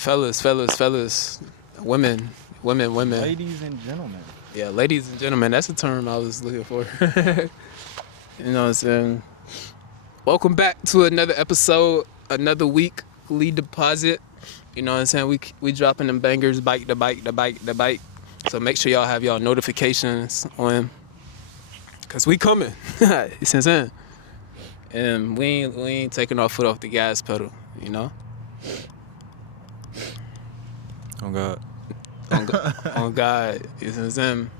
fellas, women. Ladies and gentlemen. Yeah, ladies and gentlemen, that's the term I was looking for. You know what I'm saying? Welcome back to another episode, another weekly deposit. You know what I'm saying? We dropping them bangers, bike. So make sure y'all have y'all notifications on, cause we coming. You see what I'm saying? And we ain't taking our foot off the gas pedal, you know? Oh God. On God, you see what I'm saying?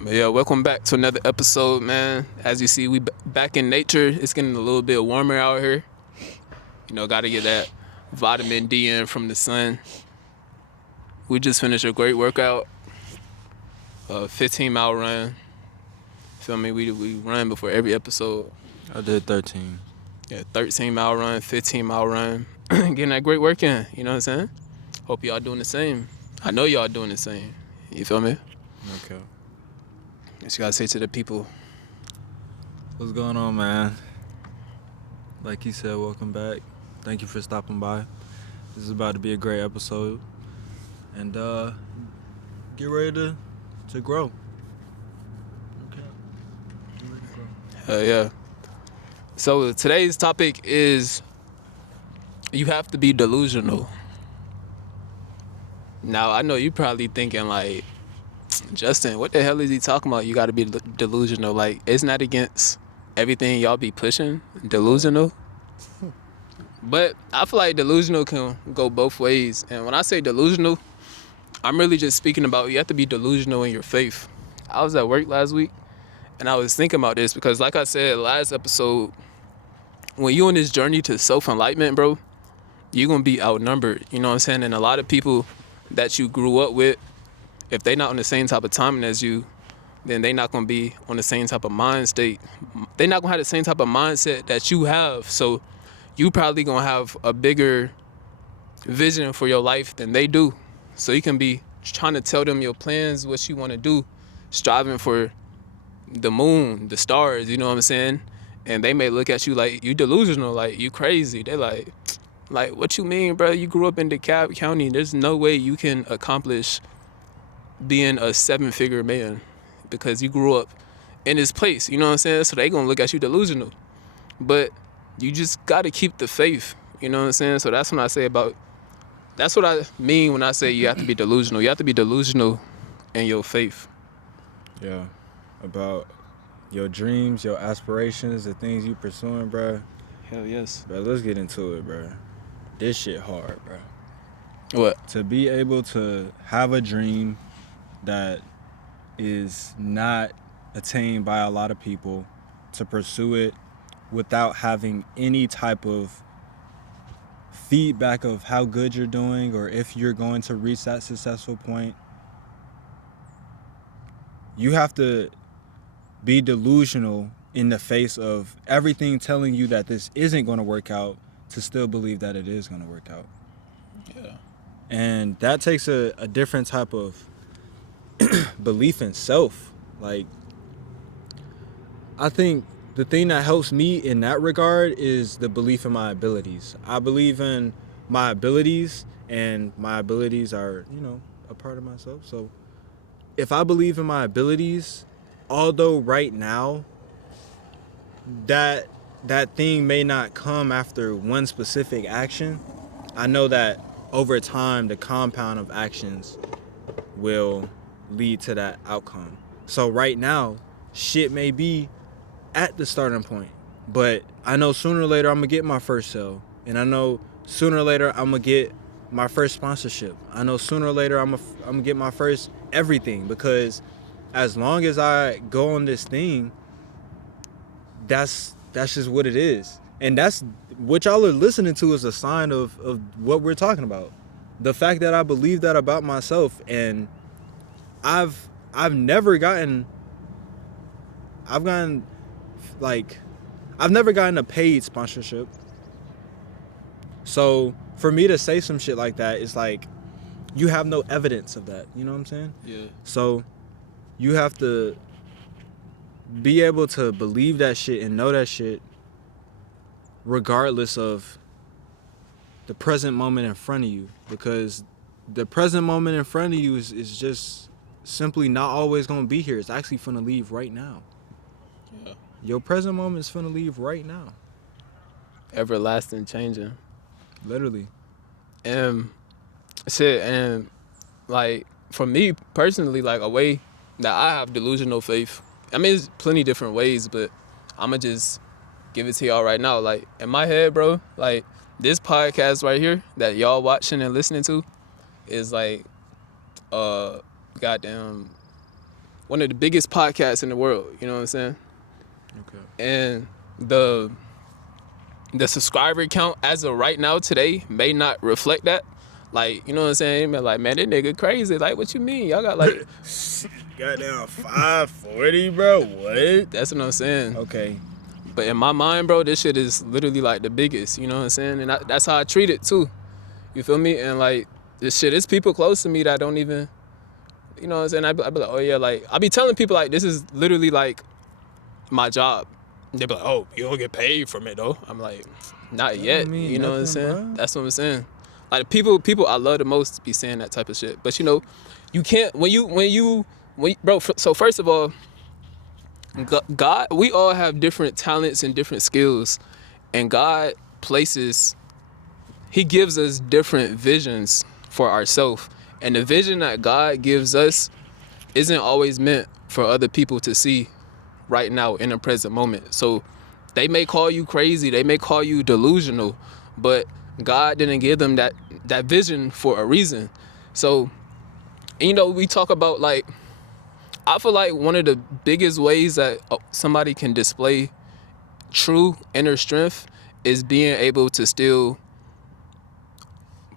But yeah, welcome back to another episode, man. As you see, we back in nature. It's getting a little bit warmer out here. You know, got to get that vitamin D in from the sun. We just finished a great workout, a 15-mile run. Feel me? We run before every episode. I did 13. Yeah, 13-mile run, 15-mile run. Getting that great work in, you know what I'm saying? Hope y'all doing the same. I know y'all doing the same. You feel me? Okay. What you gotta say to the people? What's going on, man? Like he said, welcome back. Thank you for stopping by. This is about to be a great episode. And get ready to grow. Okay. Get ready to grow. Yeah. So today's topic is you have to be delusional. Now, I know you probably thinking like, Justin, what the hell is he talking about? You got to be delusional. Like, isn't that against everything y'all be pushing? Delusional? But I feel like delusional can go both ways. And when I say delusional, I'm really just speaking about you have to be delusional in your faith. I was at work last week, and I was thinking about this because, like I said last episode, when you on this journey to self-enlightenment, bro, you're going to be outnumbered. You know what I'm saying? And a lot of people that you grew up with, if they not on the same type of timing as you, then they not going to be on the same type of mind state. They not going to have the same type of mindset that you have. So you probably going to have a bigger vision for your life than they do. So you can be trying to tell them your plans, what you want to do, striving for the moon, the stars, you know what I'm saying? And they may look at you like you delusional, like you crazy. They're like, what you mean, bro? You grew up in DeKalb County. There's no way you can accomplish being a 7-figure man because you grew up in this place, you know what I'm saying? So they gonna look at you delusional. But you just gotta keep the faith, you know what I'm saying? So that's that's what I mean when I say you have to be delusional. You have to be delusional in your faith. Yeah. About your dreams, your aspirations, the things you pursuing, bro. Hell yes. Bro, let's get into it, bro. This shit hard, bro. What? To be able to have a dream that is not attained by a lot of people, to pursue it without having any type of feedback of how good you're doing or if you're going to reach that successful point. You have to be delusional in the face of everything telling you that this isn't going to work out to still believe that it is going to work out. Yeah. And that takes a different type of belief in self. Like, I think the thing that helps me in that regard is the belief in my abilities. I believe in my abilities, and my abilities are, a part of myself. So if I believe in my abilities, although right now that thing may not come after one specific action, I know that over time the compound of actions will lead to that outcome. So right now, shit may be at the starting point, but I know sooner or later I'm gonna get my first sale, and I know sooner or later I'm gonna get my first sponsorship. I know sooner or later I'm gonna get my first everything, because as long as I go on this thing, that's just what it is. And that's what y'all are listening to is a sign of what we're talking about. The fact that I believe that about myself, and I've never gotten a paid sponsorship. So for me to say some shit like that, it's like you have no evidence of that. You know what I'm saying? Yeah. So you have to be able to believe that shit and know that shit regardless of the present moment in front of you, because the present moment in front of you is just simply not always gonna be here. It's actually finna leave right now. Yeah. Your present moment is finna leave right now. Everlasting changing. Literally. And shit, and like for me personally, like a way that I have delusional faith. I mean, there's plenty different ways, but I'ma just give it to y'all right now. Like in my head, bro, like this podcast right here that y'all watching and listening to is like goddamn one of the biggest podcasts in the world, you know what I'm saying? Okay. And the subscriber count as of right now today may not reflect that. Like, you know what I'm saying? Like, man, that nigga crazy. Like, what you mean? Y'all got like Goddamn 540, bro. What? that's what I'm saying. Okay. But in my mind, bro, this shit is literally like the biggest, you know what I'm saying? And that's how I treat it too. You feel me? And like this shit, it's people close to me that don't even, you know what I'm saying? I be like, oh yeah, like I be telling people like this is literally like my job. They be like, oh, you don't get paid from it though. I'm like, not yet. mean You know what I'm nothing, saying? bro. That's what I'm saying. Like people I love the most be saying that type of shit. But you know, you can't bro. So first of all, God, we all have different talents and different skills, and God places, He gives us different visions for ourselves, and the vision that God gives us isn't always meant for other people to see right now in the present moment. So they may call you crazy, they may call you delusional, but God didn't give them that vision for a reason. So, you know, we talk about like, I feel like one of the biggest ways that somebody can display true inner strength is being able to still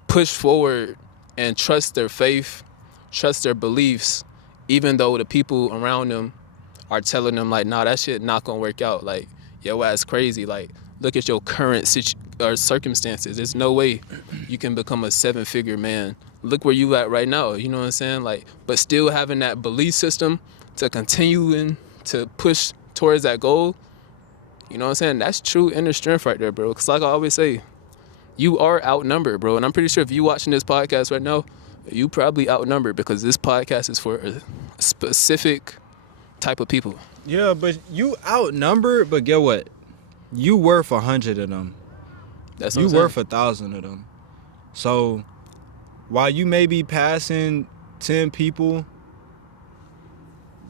push forward and trust their faith, trust their beliefs, even though the people around them are telling them like, nah, that shit not gonna work out. Like, yo ass crazy. Like, look at your current circumstances. There's no way you can become a 7-figure man. Look where you at right now. You know what I'm saying? Like, but still having that belief system to continue to push towards that goal. You know what I'm saying? That's true inner strength right there, bro. Cause like I always say, you are outnumbered, bro. And I'm pretty sure if you watching this podcast right now, you probably outnumbered because this podcast is for a specific type of people. Yeah, but you outnumbered, but get what? You worth 100 of them. That's what You I'm saying. worth 1,000 of them. So while you may be passing 10 people,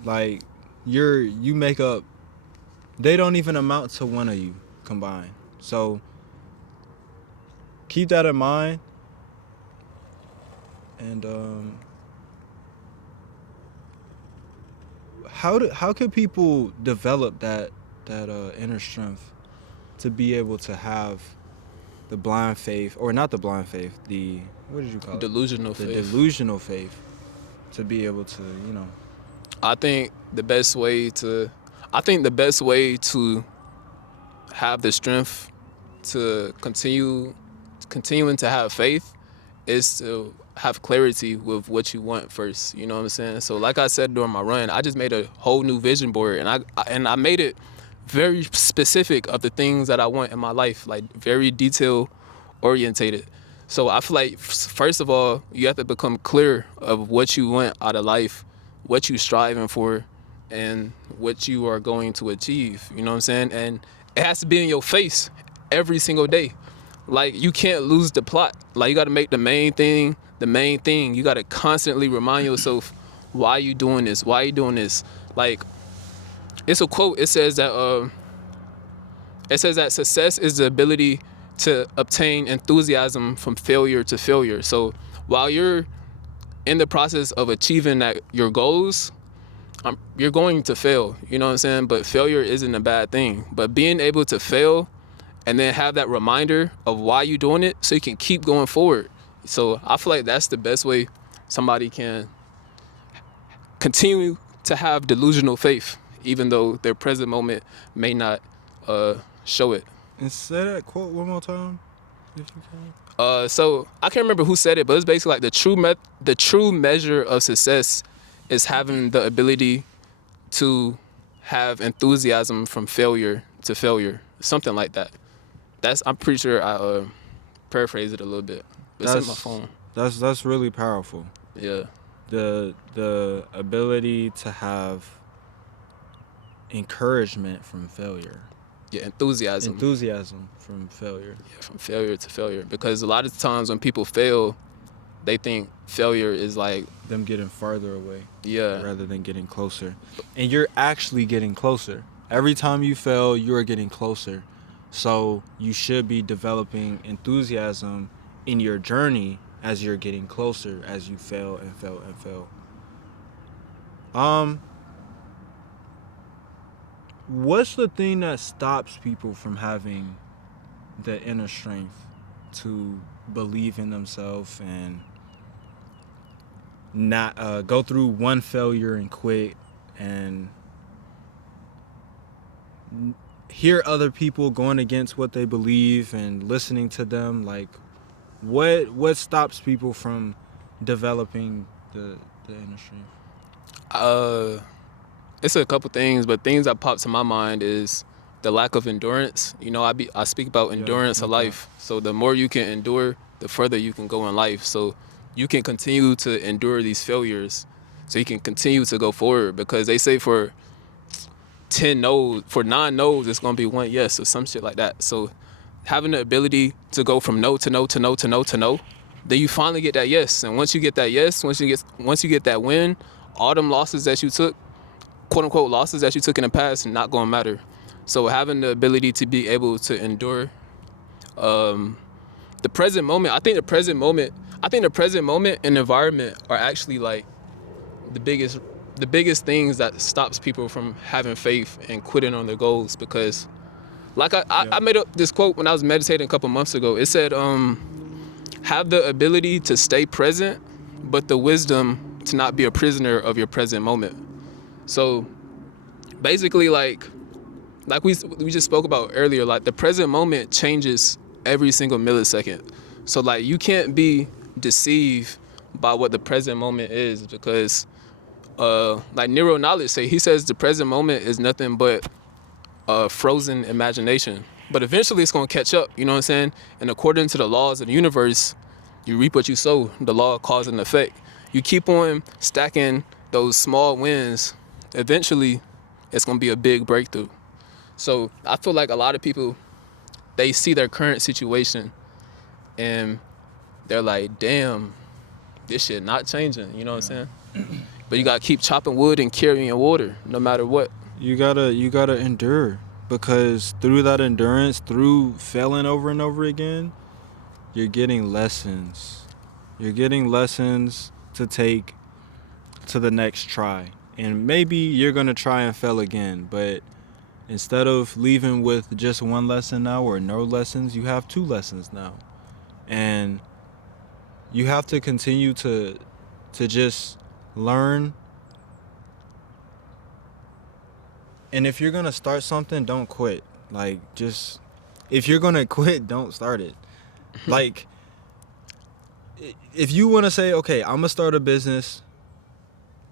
like you make up, they don't even amount to one of you combined. So keep that in mind. And how can people develop that inner strength to be able to have the blind faith, or not the blind faith, the, what did you call it? Delusional The faith. delusional faith, to be able to, you know. I think the best way to have the strength to continuing to have faith is to have clarity with what you want first. You know what I'm saying? So like I said during my run, I just made a whole new vision board, and I made it very specific of the things that I want in my life, like very detail orientated. So I feel like first of all, you have to become clear of what you want out of life, what you striving for, and what you are going to achieve. You know what I'm saying? And it has to be in your face every single day. Like, you can't lose the plot. Like, you got to make the main thing the main thing. You got to constantly remind yourself, why you doing this? Why you doing this? Like, it's a quote. It says that success is the ability to obtain enthusiasm from failure to failure. So while you're in the process of achieving your goals, you're going to fail. You know what I'm saying? But failure isn't a bad thing. But being able to fail and then have that reminder of why you're doing it, so you can keep going forward. So I feel like that's the best way somebody can continue to have delusional faith, even though their present moment may not show it. And say that quote one more time, if you can. So I can't remember who said it, but it's basically like the true measure of success is having the ability to have enthusiasm from failure to failure, something like that. I'm pretty sure I paraphrase it a little bit. It's in my phone. That's really powerful. Yeah. The ability to have encouragement from failure. Yeah, enthusiasm. Enthusiasm from failure. Yeah, from failure to failure. Because a lot of times when people fail, they think failure is like them getting farther away. Yeah. Rather than getting closer. And you're actually getting closer. Every time you fail, you're getting closer. So you should be developing enthusiasm in your journey as you're getting closer, as you fail and fail and fail. What's the thing that stops people from having the inner strength to believe in themselves and not go through one failure and quit and hear other people going against what they believe and listening to them? Like, what stops people from developing the inner strength? It's a couple things, but things that pop to my mind is the lack of endurance. You know, I speak about endurance of life. So the more you can endure, the further you can go in life. So you can continue to endure these failures, so you can continue to go forward. Because they say for 9 no's, it's gonna be 1 yes or some shit like that. So having the ability to go from no to no to no to no to no, then you finally get that yes. And once you get that yes, once you get that win, all them losses that you took, quote unquote losses that you took in the past, not gonna matter. So having the ability to be able to endure the present moment. I think the present moment and environment are actually like the biggest things that stops people from having faith and quitting on their goals. Because like I made up this quote when I was meditating a couple months ago. It said, have the ability to stay present, but the wisdom to not be a prisoner of your present moment. So basically, like we just spoke about earlier, like the present moment changes every single millisecond. So like you can't be deceived by what the present moment is, because like Neural Knowledge he says the present moment is nothing but frozen imagination. But eventually it's gonna catch up, you know what I'm saying? And according to the laws of the universe, you reap what you sow, the law of cause and effect. You keep on stacking those small wins, eventually it's gonna be a big breakthrough. So I feel like a lot of people, they see their current situation and they're like, damn, this shit not changing, you know what I'm saying? But you gotta keep chopping wood and carrying water, no matter what. You gotta endure, because through that endurance, through failing over and over again, you're getting lessons. You're getting lessons to take to the next try. And maybe you're gonna try and fail again, but instead of leaving with just one lesson now or no lessons, you have 2 lessons now. And you have to continue to just learn. And if you're gonna start something, don't quit. Like, just, if you're gonna quit, don't start it. Like, if you wanna say, okay, I'm gonna start a business,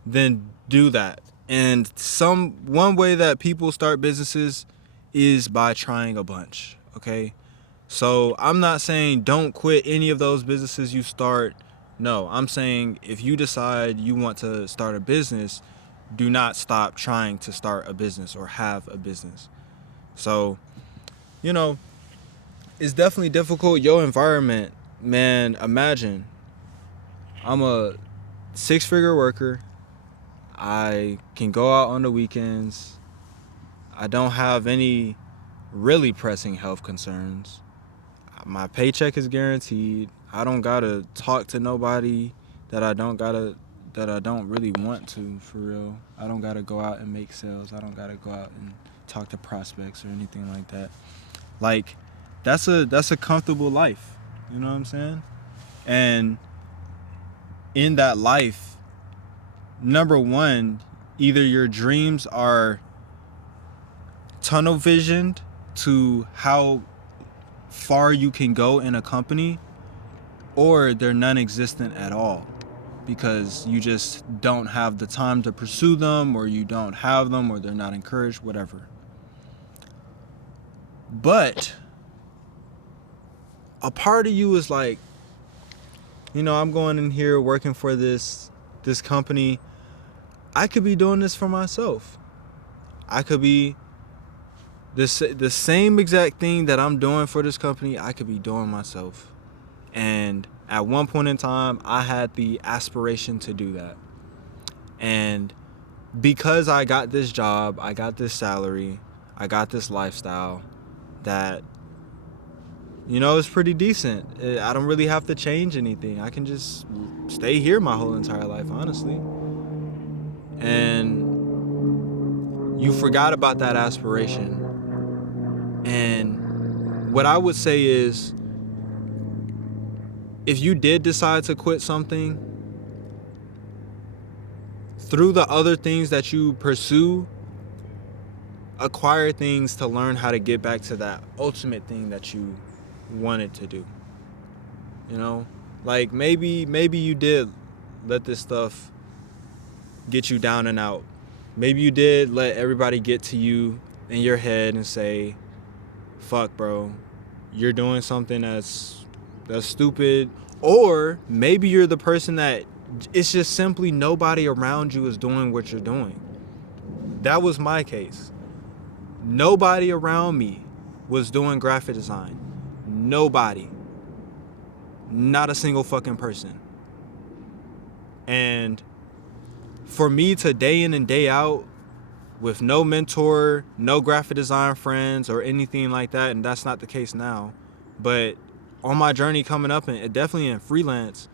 then do that. And one way that people start businesses is by trying a bunch, okay? So I'm not saying don't quit any of those businesses you start. No, I'm saying if you decide you want to start a business, do not stop trying to start a business or have a business. So, you know, it's definitely difficult. Your environment, man, imagine I'm a 6-figure worker. I can go out on the weekends. I don't have any really pressing health concerns. My paycheck is guaranteed. I don't gotta talk to nobody that I don't really want to, for real. I don't gotta go out and make sales. I don't gotta go out and talk to prospects or anything like that. Like, that's a comfortable life. You know what I'm saying? And in that life, number one, either your dreams are tunnel visioned to how far you can go in a company, or they're non-existent at all, because you just don't have the time to pursue them, or you don't have them, or they're not encouraged, whatever. But a part of you is like, I'm going in here working for this company. I could be doing this for myself. I could be the same exact thing that I'm doing for this company, I could be doing myself. And at one point in time, I had the aspiration to do that. And because I got this job, I got this salary, I got this lifestyle that, it's pretty decent. I don't really have to change anything. I can just stay here my whole entire life, honestly. And you forgot about that aspiration. And what I would say is, if you did decide to quit something, through the other things that you pursue, acquire things to learn how to get back to that ultimate thing that you wanted to do. Like maybe you did let this stuff get you down and out. Maybe you did let everybody get to you in your head and say, fuck, bro, you're doing something that's stupid. Or maybe you're the person that it's just simply nobody around you is doing what you're doing. That was my case. Nobody around me was doing graphic design. Nobody. Not a single fucking person. And for me to day in and day out with no mentor, no graphic design friends or anything like that, and that's not the case now, but on my journey coming up, and definitely in freelance,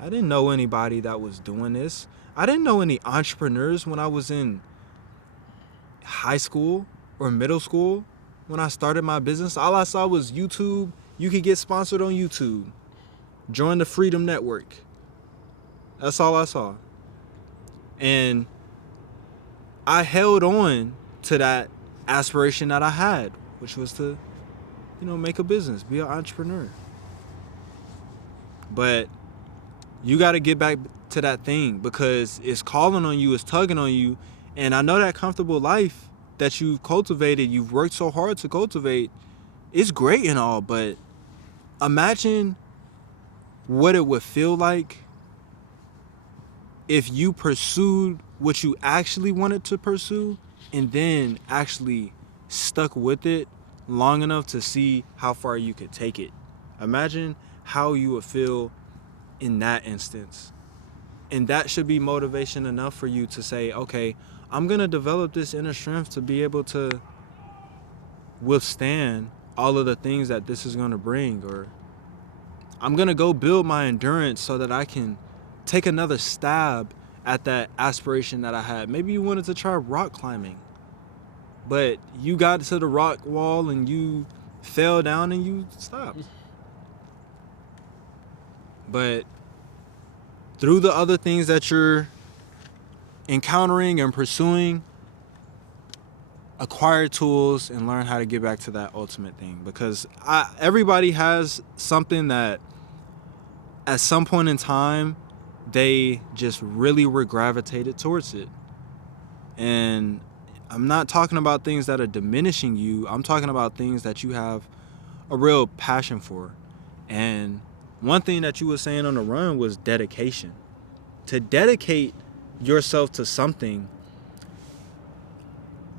I didn't know anybody that was doing this. I didn't know any entrepreneurs when I was in high school or middle school when I started my business. All I saw was YouTube. You could get sponsored on YouTube. Join the Freedom Network. That's all I saw. And I held on to that aspiration that I had, which was to, make a business, be an entrepreneur. But you got to get back to that thing because it's calling on you, it's tugging on you. And I know that comfortable life that you've cultivated, you've worked so hard to cultivate, it's great and all, but imagine what it would feel like if you pursued what you actually wanted to pursue and then actually stuck with it long enough to see how far you could take it. Imagine how you would feel in that instance. And that should be motivation enough for you to say, okay, I'm going to develop this inner strength to be able to withstand all of the things that this is going to bring, or I'm going to go build my endurance so that I can take another stab at that aspiration that I had. Maybe you wanted to try rock climbing, but you got to the rock wall and you fell down and you stopped. But through the other things that you're encountering and pursuing, acquire tools and learn how to get back to that ultimate thing. Because everybody has something that at some point in time, they just really were gravitated towards it. And I'm not talking about things that are diminishing you. I'm talking about things that you have a real passion for. And one thing that you were saying on the run was dedication. To dedicate yourself to something,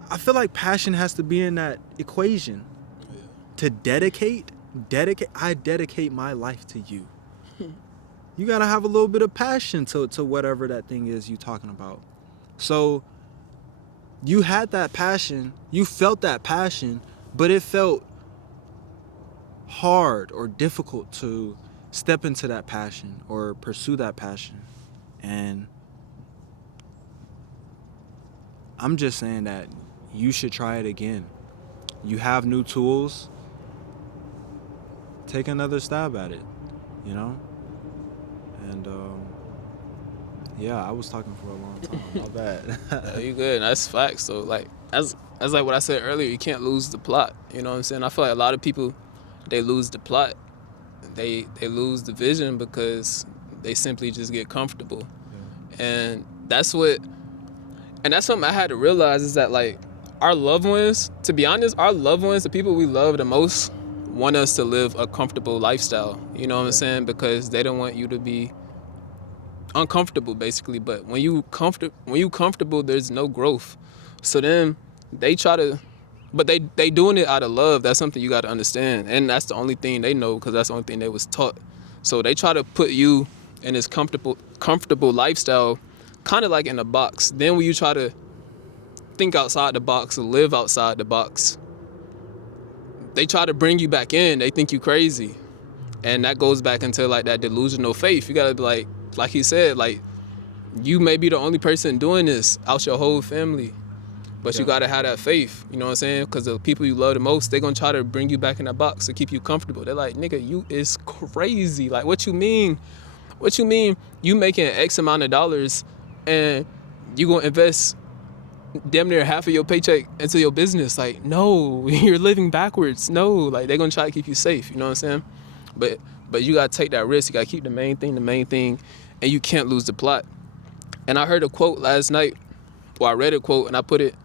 I feel like passion has to be in that equation. Yeah. To dedicate, I dedicate my life to you. You gotta have a little bit of passion to whatever that thing is you talking about. So you had that passion, you felt that passion, but it felt hard or difficult to step into that passion or pursue that passion. And I'm just saying that you should try it again. You have new tools. Take another stab at it, And yeah, I was talking for a long time. My bad. No, you good. That's facts. So like, as like what I said earlier, you can't lose the plot. You know what I'm saying? I feel like a lot of people, they lose the plot. They lose the vision because they simply just get comfortable. Yeah. And that's something I had to realize is that like our loved ones, to be honest, our loved ones, the people we love the most, want us to live a comfortable lifestyle. You know what I'm saying? Because they don't want you to be uncomfortable, basically. But when you comfortable, there's no growth. So then they try to, but they doing it out of love. That's something you got to understand, and that's the only thing they know because that's the only thing they was taught. So they try to put you in this comfortable lifestyle, kind of like in a box. Then when you try to think outside the box or live outside the box, they try to bring you back in. They think you crazy, and that goes back into like that delusional faith. You gotta be like he said, like you may be the only person doing this out your whole family, but you gotta have that faith. You know what I'm saying? Because the people you love the most, they gonna try to bring you back in that box to keep you comfortable. They're like, nigga, you is crazy. Like, what you mean? What you mean? You making X amount of dollars, and you gonna invest damn near half of your paycheck into your business? Like, no, you're living backwards. No, like they're gonna try to keep you safe. You know what I'm saying? But you gotta take that risk. You gotta keep the main thing, and you can't lose the plot. And I heard a quote last night, or I read a quote, and I put it.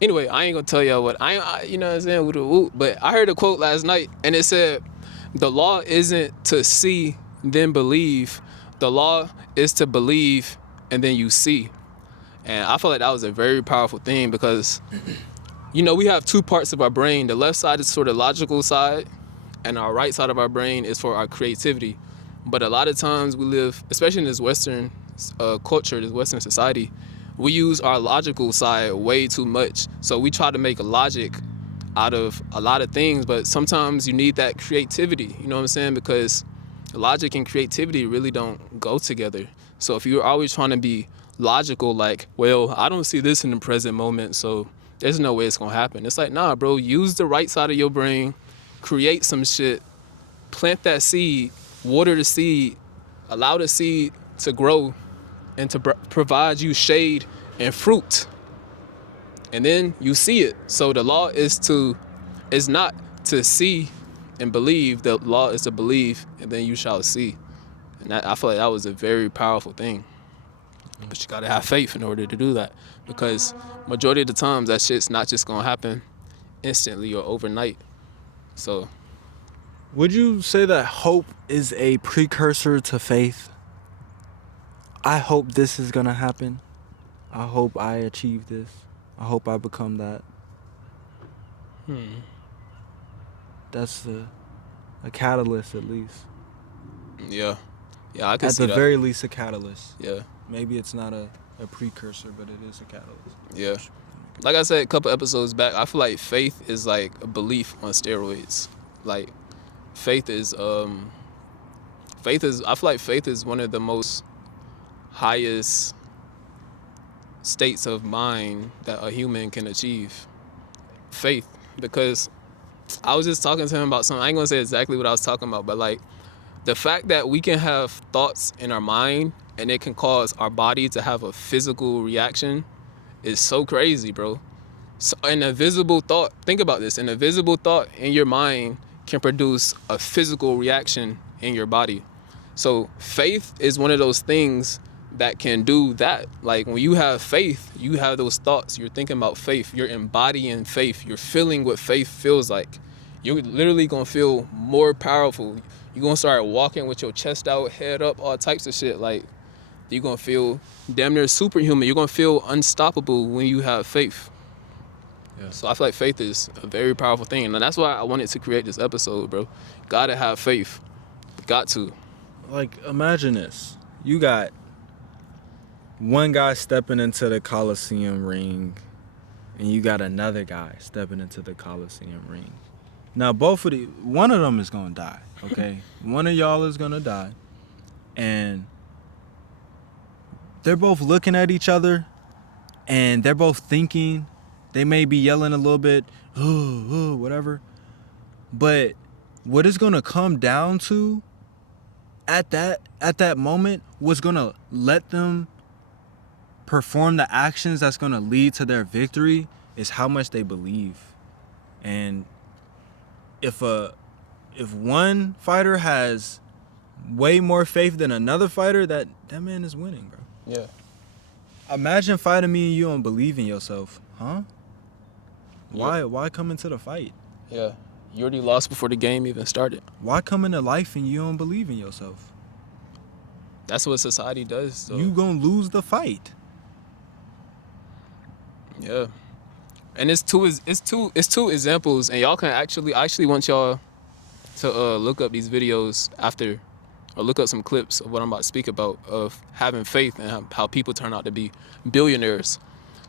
Anyway, I ain't gonna tell y'all what you know what I'm saying, with a whoop. But I heard a quote last night, and it said, "The law isn't to see then believe. The law is to believe and then you see." And I feel like that was a very powerful thing because, you know, we have two parts of our brain. The left side is for the logical side, and our right side of our brain is for our creativity. But a lot of times we live, especially in this Western culture, this Western society, we use our logical side way too much. So we try to make logic out of a lot of things, but sometimes you need that creativity, you know what I'm saying? Because logic and creativity really don't go together. So if you're always trying to be logical, like, well, I don't see this in the present moment, so there's no way it's gonna happen. It's like, nah, bro, use the right side of your brain, create some shit, plant that seed, water the seed, allow the seed to grow and to provide you shade and fruit. And then you see it. So the law is not to see and believe. The law is to believe, and then you shall see. And I feel like that was a very powerful thing. But you gotta have faith in order to do that, because majority of the times that shit's not just gonna happen instantly or overnight. So, Would you say that hope is a precursor to faith? I hope this is gonna happen. I hope I achieve this. I hope I become that. That's a catalyst, at least. yeah, I can At see the that. very least, a catalyst. Yeah, Maybe it's not a precursor, but it is a catalyst. yeah. Like I said a couple episodes back, I feel like faith is like a belief on steroids. Like, faith is I feel like faith is one of the most highest states of mind that a human can achieve. Faith. Because I was just talking to him about something. I ain't gonna say exactly what I was talking about, but like the fact that we can have thoughts in our mind and it can cause our body to have a physical reaction is so crazy, bro. So an invisible thought, think about this, an invisible thought in your mind can produce a physical reaction in your body. So faith is one of those things that can do that. Like, when you have faith, you have those thoughts, you're thinking about faith, you're embodying faith, you're feeling what faith feels like. You're literally gonna feel more powerful. You're gonna start walking with your chest out, head up, all types of shit. Like, you're gonna feel damn near superhuman. You're gonna feel unstoppable when you have faith. Yeah. So I feel like faith is a very powerful thing, and that's why I wanted to create this episode, bro. Gotta have faith. Got to. Like, imagine this. You got one guy stepping into the Coliseum ring, and you got another guy stepping into the Coliseum ring. Now, one of them is gonna die, okay? One of y'all is gonna die, and they're both looking at each other, and they're both thinking. They may be yelling a little bit, whatever. But what it's gonna come down to at that moment, what's gonna let them perform the actions that's gonna lead to their victory is how much they believe. And if one fighter has way more faith than another fighter, that man is winning, bro. Yeah. Imagine fighting me and you don't believe in yourself, huh? Yeah. Why come into the fight? Yeah. You already lost before the game even started. Why come into life and you don't believe in yourself? That's what society does. So. You gonna lose the fight. Yeah. And it's two examples, and y'all can I actually want y'all to look up these videos after, or look up some clips of what I'm about to speak about, of having faith and how people turn out to be billionaires.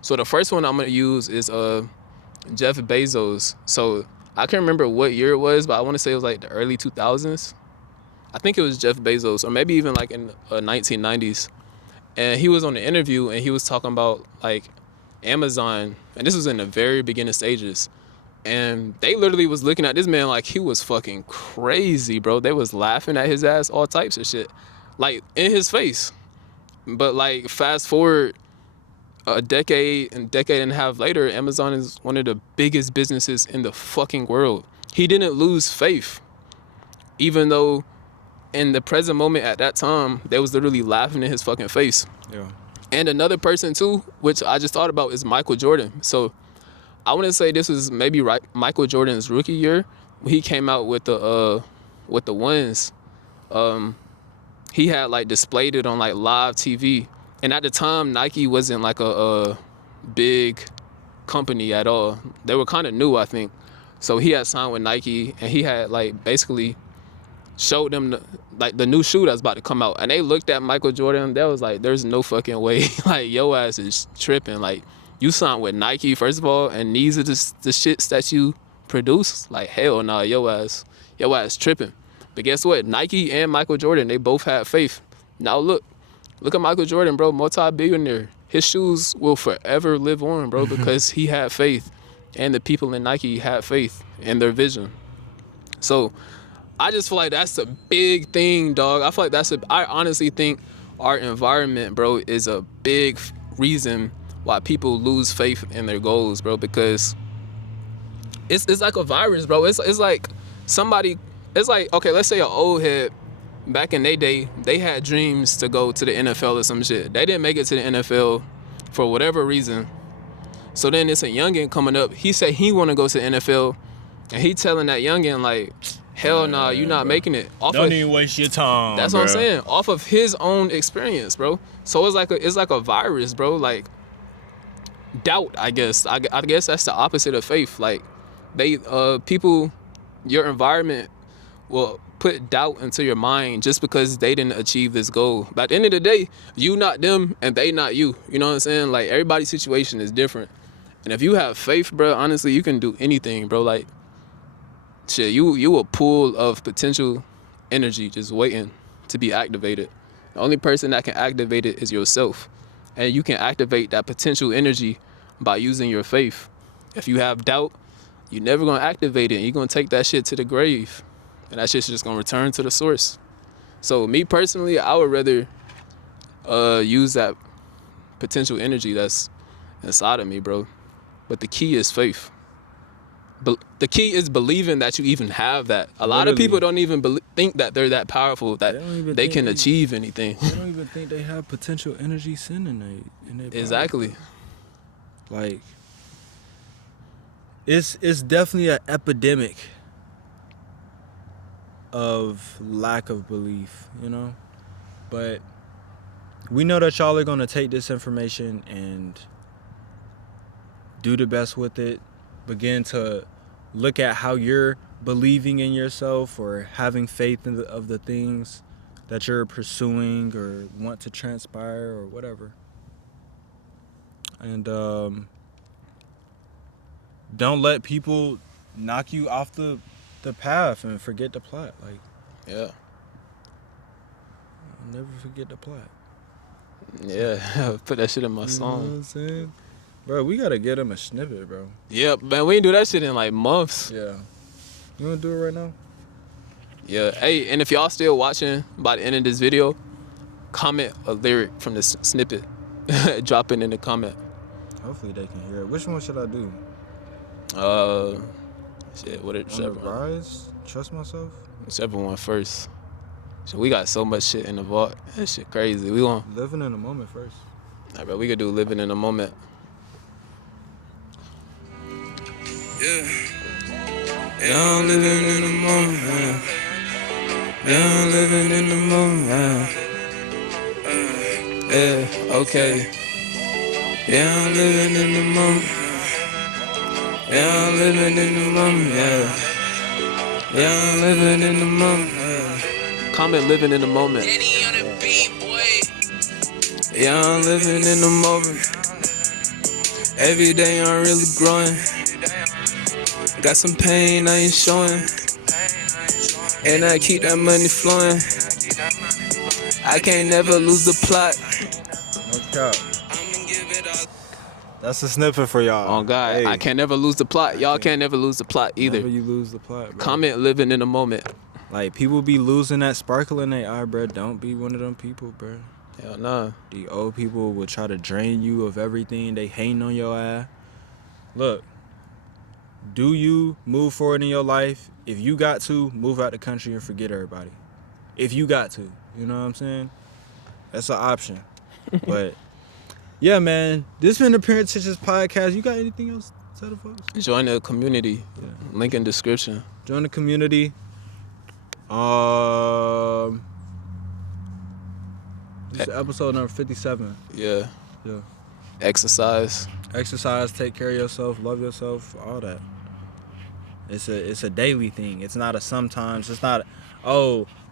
So the first one I'm gonna use is Jeff Bezos. So I can't remember what year it was, but I want to say it was like the early 2000s. I think it was Jeff Bezos, or maybe even like in the 1990s. And he was on the interview, and he was talking about like Amazon, and this was in the very beginning stages. And they literally was looking at this man like he was fucking crazy, bro. They was laughing at his ass, all types of shit, like in his face. But like fast forward a decade and a half later, Amazon is one of the biggest businesses in the fucking world. He didn't lose faith, even though in the present moment at that time, they was literally laughing in his fucking face. Yeah. And another person too, which I just thought about, is Michael Jordan. So I wouldn't say this was maybe Michael Jordan's rookie year when he came out with the ones. He had like displayed it on like live TV. And at the time, Nike wasn't like a big company at all. They were kind of new, I think. So he had signed with Nike, and he had like basically showed them the new shoe that's about to come out. And they looked at Michael Jordan. They was like, there's no fucking way. Like, yo ass is tripping. Like, you signed with Nike, first of all, and these are the shits that you produce? Like, hell nah, yo ass tripping. But guess what? Nike and Michael Jordan, they both had faith. Now look at Michael Jordan, bro, multi-billionaire. His shoes will forever live on, bro, because he had faith. And the people in Nike had faith in their vision. So I just feel like that's a big thing, dog. I honestly think our environment, bro, is a big reason why people lose faith in their goals, bro, because it's like a virus, bro. It's like somebody, it's like, okay, let's say an old head, back in their day, they had dreams to go to the NFL or some shit. They didn't make it to the NFL for whatever reason. So then it's a youngin coming up. He said he want to go to the NFL, and he telling that youngin like, hell nah, you not making it. Don't even waste your time. That's bro. what I'm saying. Off of his own experience, bro. So it's like a virus, bro. Like doubt, I guess. I guess that's the opposite of faith. Like people, your environment will put doubt into your mind just because they didn't achieve this goal. But at the end of the day, you not them and they not you. You know what I'm saying? Like everybody's situation is different. And if you have faith, bro, honestly, you can do anything, bro. Like shit, you a pool of potential energy just waiting to be activated. The only person that can activate it is yourself. And you can activate that potential energy by using your faith. If you have doubt, you're never gonna activate it. You're gonna take that shit to the grave. And that shit's just gonna return to the source. So me personally, I would rather use that potential energy that's inside of me, bro. But the key is faith. The key is believing that you even have that. A lot of people don't even think that they're that powerful, that they can achieve anything. They don't even think they have potential energy sitting in their Exactly. Like, it's definitely an epidemic of lack of belief, you know? But we know that y'all are going to take this information and do the best with it. Begin to look at how you're believing in yourself or having faith in of the things that you're pursuing or want to transpire or whatever. And don't let people knock you off the path and forget the plot. Like, yeah, I'll never forget the plot. Yeah, put that shit in my song. You know what I'm saying? Bro, we gotta get him a snippet, bro. Yep, man, we ain't do that shit in like months. Yeah. You wanna do it right now? Yeah. Hey, and if y'all still watching by the end of this video, comment a lyric from this snippet. Drop it in the comment. Hopefully they can hear it. Which one should I do? Shit, what it? On the Rise? Trust Myself? Whichever one first. So we got so much shit in the vault. That shit crazy. We want Living in the Moment first. Nah, bro, we could do Living in the Moment. Yeah. Yeah, I'm living in the moment. Yeah, I'm living in the moment. Yeah, okay. Yeah, I'm living in the moment. Yeah, I'm living in the moment. Yeah, I'm living in the moment. Comment living in the moment. Yeah, I'm living in the moment. Every day I'm really growing. Got some pain I ain't showing. And I keep that money flowing. I can't never lose the plot. No cap. That's a snippet for y'all. Oh God, Hey, I can never lose the plot. Y'all can't never lose the plot either. never you lose the plot, bro. Comment living in the moment. Like, people be losing that sparkle in their eye, bro. Don't be one of them people, bro. Hell nah. The old people will try to drain you of everything. They hating on your ass. Look, do you move forward in your life? If you got to, move out the country and forget everybody. If you got to, you know what I'm saying? That's an option. But yeah, man, this been the Parent Teachers Podcast. You got anything else to tell the folks? Join the community. Yeah. Link in description. Join the community. This is episode number 57. Yeah. Yeah. Exercise. Exercise, take care of yourself, love yourself, all that. It's a daily thing. It's not a sometimes. It's not,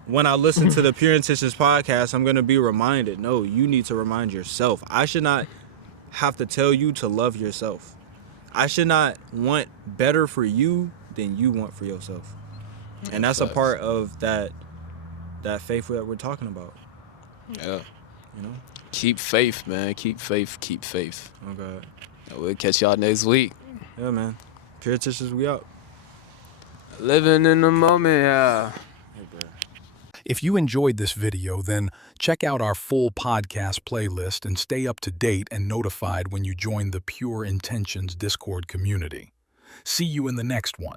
when I listen to the Parent Teachers Podcast, I'm going to be reminded. No, you need to remind yourself. I should not have to tell you to love yourself. I should not want better for you than you want for yourself. And that's a part of that faith that we're talking about. Yeah. You know? Keep faith, man. Keep faith. Keep faith. Oh, God. And we'll catch y'all next week. Yeah, man. Parent Teachers, we out. Living in the moment, yeah. Hey, bro. If you enjoyed this video, then check out our full podcast playlist and stay up to date and notified when you join the Pure Intentions Discord community. See you in the next one.